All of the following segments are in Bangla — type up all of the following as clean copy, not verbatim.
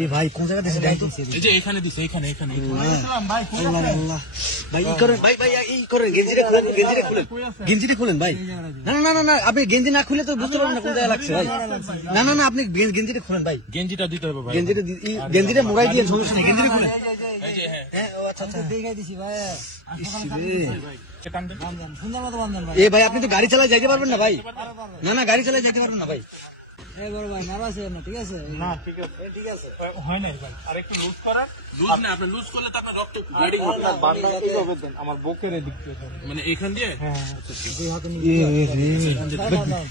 এই ভাই কোন জায়গা দিছে ভাই? এই যে এখানে দিছে, এখানে এখানে ভাই আল্লাহ ভাই ই করেন, ভাই ভাই ই করেন, গেঞ্জিটা খুলেন, গেঞ্জিটা খুলেন, গেঞ্জিটা খুলেন ভাই। না না না না, আপনি গেঞ্জি না খুলে তো বুঝতে পারবেন না কোন জায়গায় লাগছে ভাই। না না না, আপনি গেঞ্জিটা খুলেন ভাই, গেঞ্জিটা দিতে হবে ভাই। গেঞ্জিটা মোড়াই দিয়ে সমস্যা নেই, গেঞ্জিটা খুলেন। এই যে হ্যাঁ ও আচ্ছা আচ্ছা, দেখাই দিছি ভাই। টান দেন। এ ভাই আপনি তো গাড়ি চালায় যাইতে পারবেন না ভাই। না না, গাড়ি চালায় যাইতে পারবেন না ভাই। ঠিক আছে ঠিক আছে, হয় নাই ভাই, আর একটু লুজ করেন। লুজ না, আপনি লুজ করলে তো আপনার রক্ত ব্লিডিং হবে। বান্ডা এইভাবে দেন, আমার বুকের এদিক দিয়ে মানে এইখান দিয়ে। হ্যাঁ দুই হাতে নিয়ে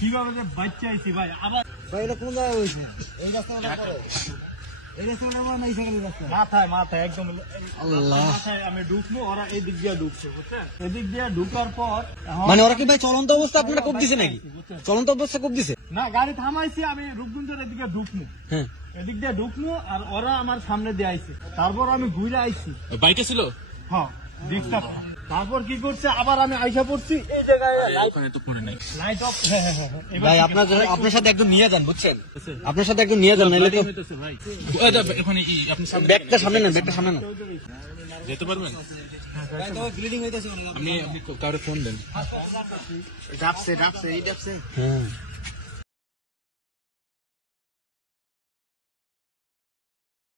কিভাবে যে বাচ্চা আইছি ভাই। আবার ভাই এটা কোন জায়গায় হইছে? এই রাস্তাটা পড়ে, এই রাস্তাটা মানে এই সাইকেলের রাস্তা। মাথায় মাথায় একদম আল্লাহ, মাথায় আমি ঢুকলো, ওরা এই দিক দিয়ে ঢুকছে, বুঝছেন? এদিক দিয়ে ঢুকার পর মানে ওরা কি ভাই চলন্ত অবস্থা আপনারা কোপ দিছে নাকি? চলন্ত অবস্থা কোপ দিছে? না, গাড়ি থামাইছি আমি, রূপগঞ্জের এদিকে ঢুকলো, হ্যাঁ এদিক দিয়ে ঢুকলো, আর ওরা আমার সামনে দিয়ে আইছে। তারপর আমি ঘুরে আইছি। বাইকে ছিল? হ্যাঁ রিক্সা। তারপর কি করছে, আবার আমি আইসা পড়ছি এই জায়গায়, ওখানে তো পড়ে নাই। Light off. ভাই আপনার সাথে একদম নিয়ে যান, বুঝছেন? আপনার সাথে একদম নিয়ে যান, নাইলে তো ভাই ওখানে আপনি ব্যাগটা সামনে নেন, ব্যাগটা সামনে নেন। যেতে পারবেন? ভাই তো ব্লিডিং হইতাছে আপনি কাউরে ফোন দেন। ডাবছে এই ডাবছে। হ্যাঁ